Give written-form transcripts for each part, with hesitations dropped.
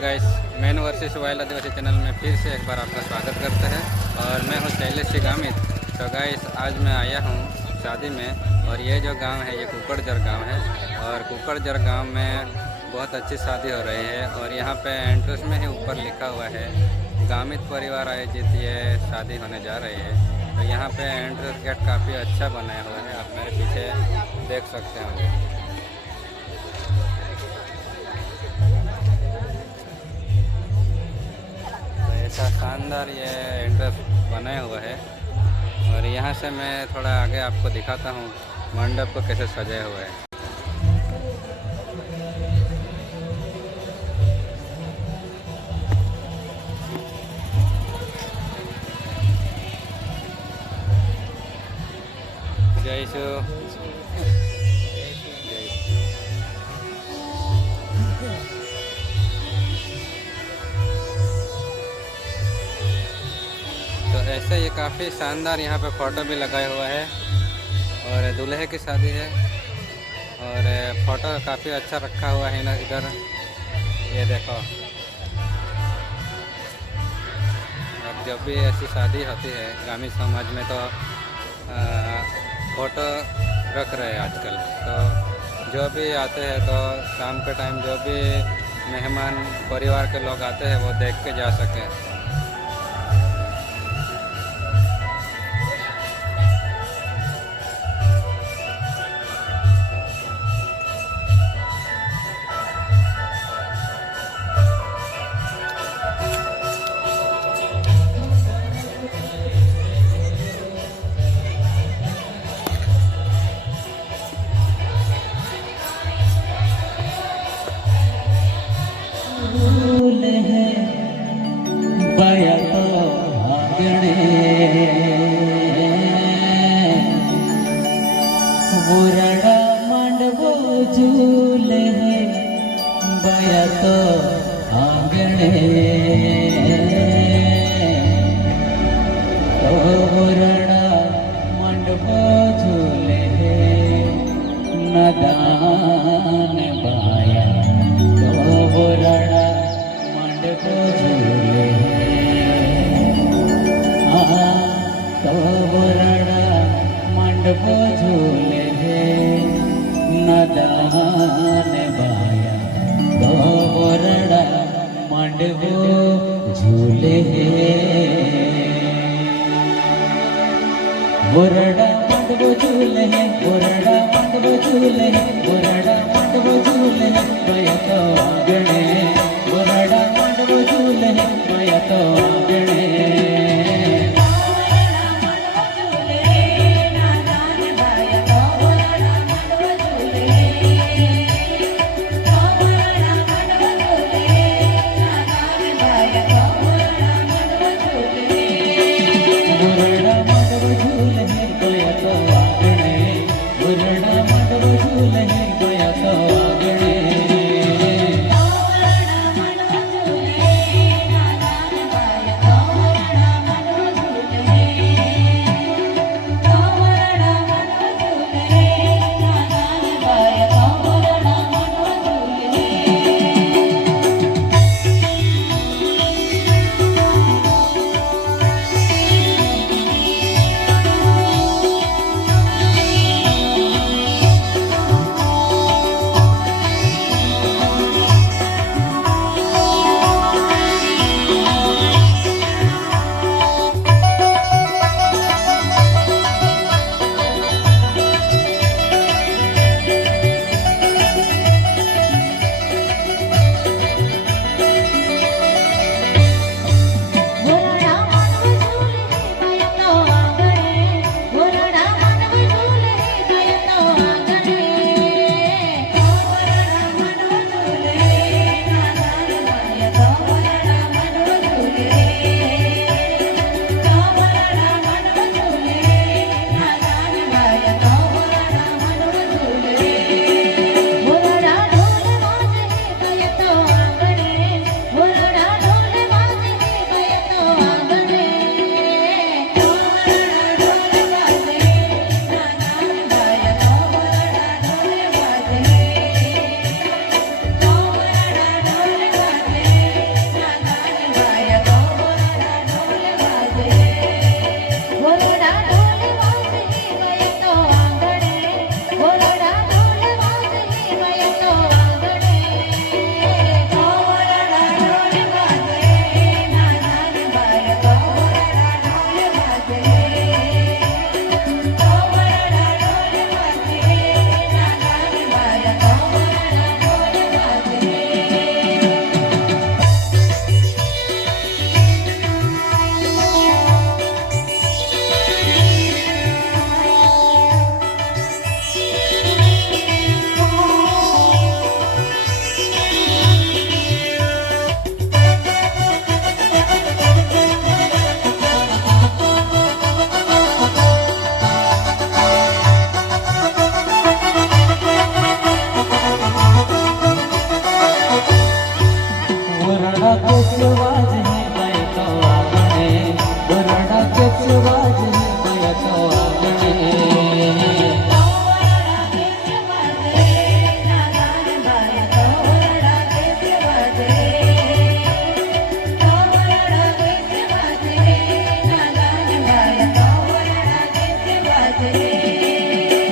Guys, man versus wild आदिवासी चैनल में फिर से एक बार आपका स्वागत करते हैं और मैं हूं शैलेश गामित। तो गाइस, आज मैं आया हूं शादी में और ये जो गांव है ये कुकड़जर गांव है और कुकड़जर गांव में बहुत अच्छी शादी हो रही है और यहां पे एंट्रेंस में ही ऊपर लिखा हुआ है गामित परिवार आयोजित ये शादी होने जा रही है। तो यहाँ पे एंट्रेंस गेट काफ़ी अच्छा बनाया हुआ है, आप मेरे पीछे देख सकते होंगे। ऐसा शानदार ये एंट्रेंस बनाया हुआ है और यहाँ से मैं थोड़ा आगे आपको दिखाता हूँ मंडप को कैसे सजाया हुआ है। जय शु ऐसे ये काफ़ी शानदार यहाँ पे फ़ोटो भी लगाया हुआ है और दूल्हे की शादी है और फ़ोटो काफ़ी अच्छा रखा हुआ है ना इधर। ये देखो, अब जब भी ऐसी शादी होती है ग्रामीण समाज में तो फ़ोटो रख रहे हैं आजकल। तो जो भी आते हैं तो शाम के टाइम जो भी मेहमान परिवार के लोग आते हैं वो देख के जा सकें। बुरड़ा मंडबो झूले बया तो आंगणे तो बुरड़ा मंडबो झूले नदान बाया तो बुरड़ा मंडबो झूले तो बुरड़ा मंडबो झूले नदान बाया तो बुरड़ा मंडबो झूले बुरड़ा मंडबो झूले बुरड़ा मंडबो झूले बुरड़ा मंडबो झूले बया तो आंगणे बुरड़ा मंडबो झूले बया तो आंगणे।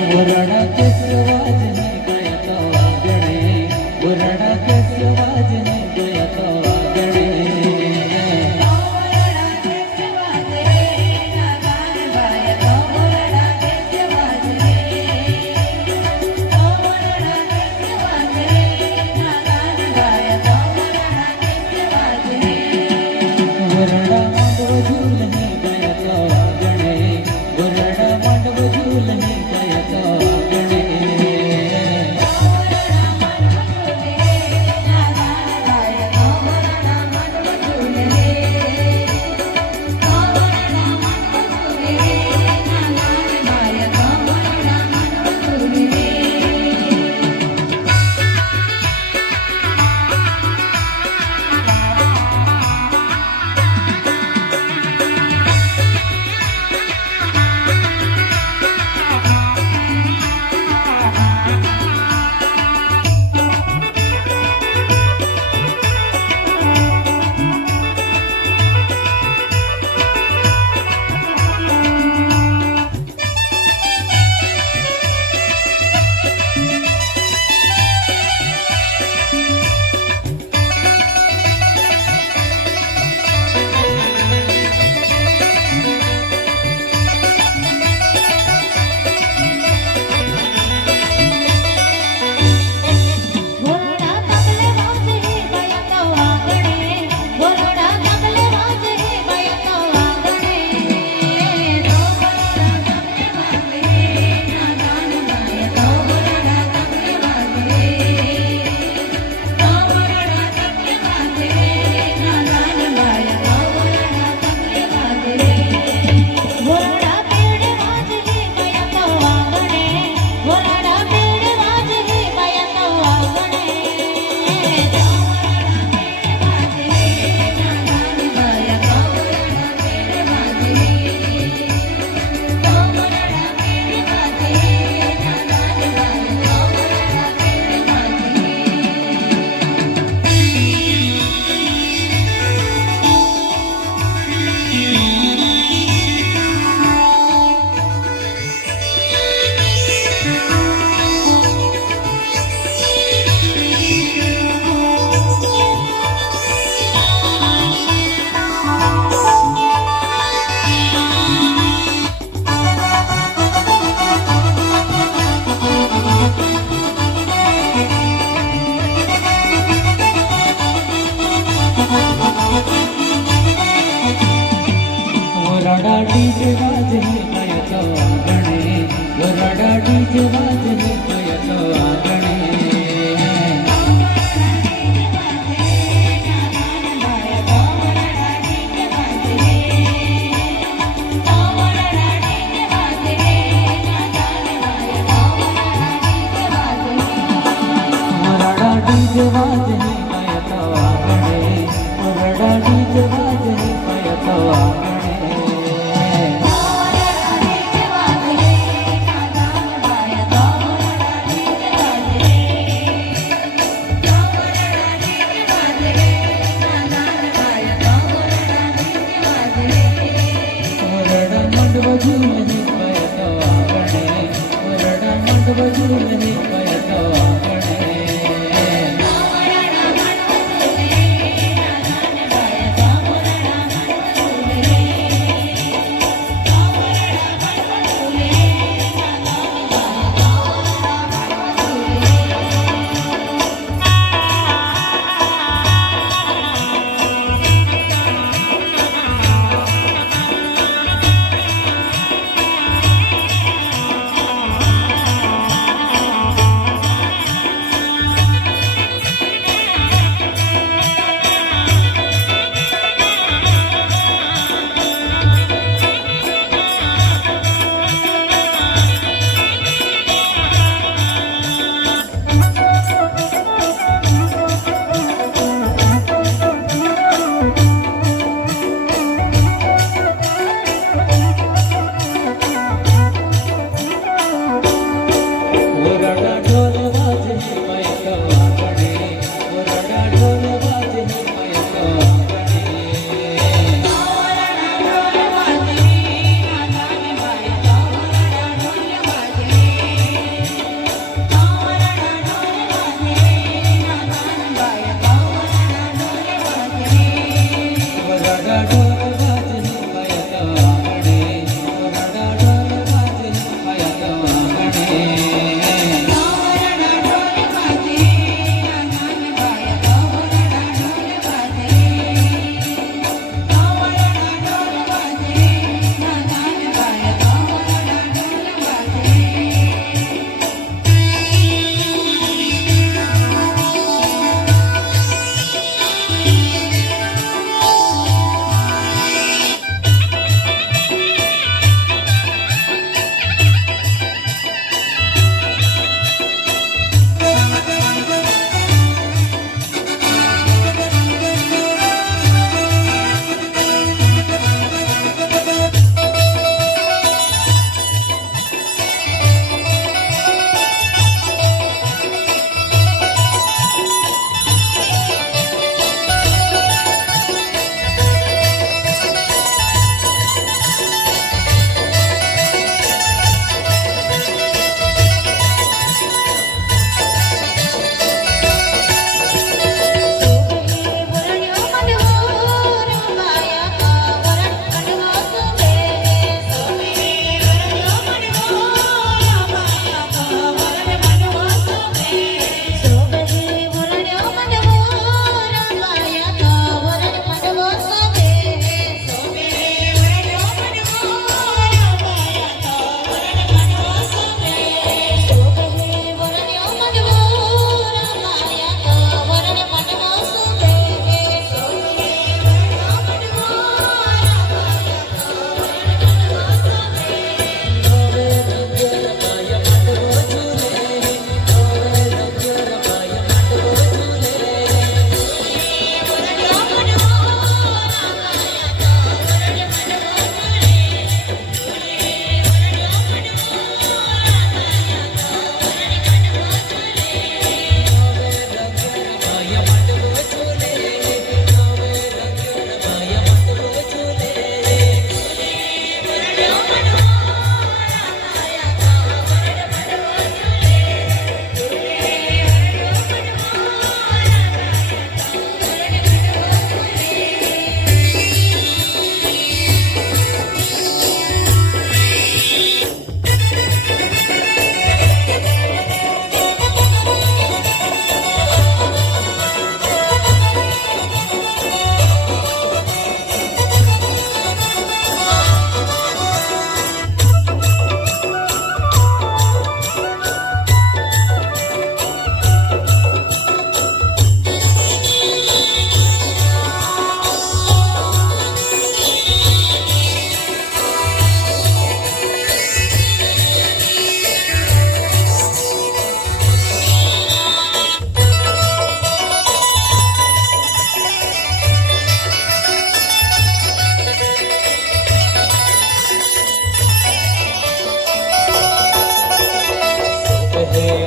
ओरडा केसवाज ने गया तो आंगणे ओरडा केसवाज ने गया तो आंगणे ओरडा मांडव झूलने गया तो आंगणे ओरडा मांडव झूलने गया तो आंगणे ओरडा डीजे वाजने गया तो आंगणे ओरडा डीजे वाजने गया तो आंगणे ओरडा डीजे वाजने गया तो आंगणे ओरडा डीजे वाजने गया तो आंगणे ओरडा मांडव झूलने गया तो आंगणे ओरडा मांडव झूलने गया तो आंगणे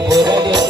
बोराडे